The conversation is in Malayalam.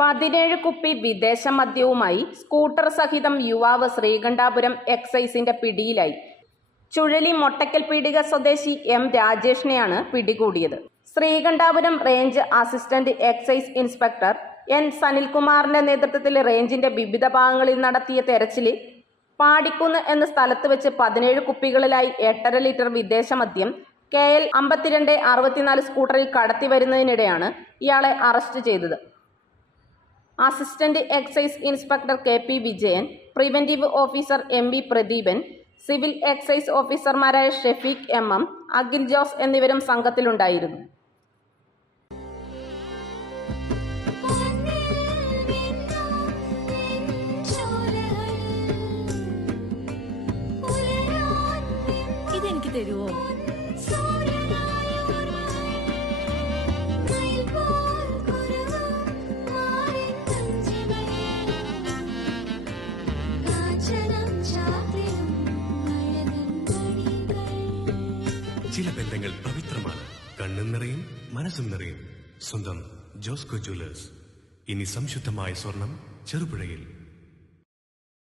17 കുപ്പി വിദേശ മദ്യവുമായി സ്കൂട്ടർ സഹിതം യുവാവ് ശ്രീകണ്ഠാപുരം എക്സൈസിന്റെ പിടിയിലായി. ചുഴലി മൊട്ടക്കൽ പീടിക സ്വദേശി എം രാജേഷിനെയാണ് പിടികൂടിയത്. Sreekandapuram range assistant excise inspector N സനിൽകുമാറിന്റെ നേതൃത്വത്തിൽ റേഞ്ചിന്റെ വിവിധ ഭാഗങ്ങളിൽ നടത്തിയ തെരച്ചിലിൽ പാടിക്കുന്ന് എന്ന സ്ഥലത്ത് വെച്ച് 17 കുപ്പികളിലായി 8.5 ലിറ്റർ വിദേശ മദ്യം KL 5264 സ്കൂട്ടറിൽ കടത്തി വരുന്നതിനിടെയാണ് ഇയാളെ അറസ്റ്റ് ചെയ്തത്. Assistant excise inspector KP Vijayan, preventive officer MB Pradeepan, civil excise ഓഫീസർമാരായ ഷെഫീഖ് MM, അഖിൽ ജോസ് എന്നിവരും സംഘത്തിലുണ്ടായിരുന്നു. ഇതെനിക്ക് തരുമോ? ചില ബന്ധങ്ങൾ പവിത്രമാണ്. കണ്ണും നിറയും മനസ്സും നിറയും. സ്വന്തം ജോസ്കോ ജ്വല്ലേഴ്സ്. ഇനി സംശുദ്ധമായ സ്വർണം ചെറുപുഴയിൽ.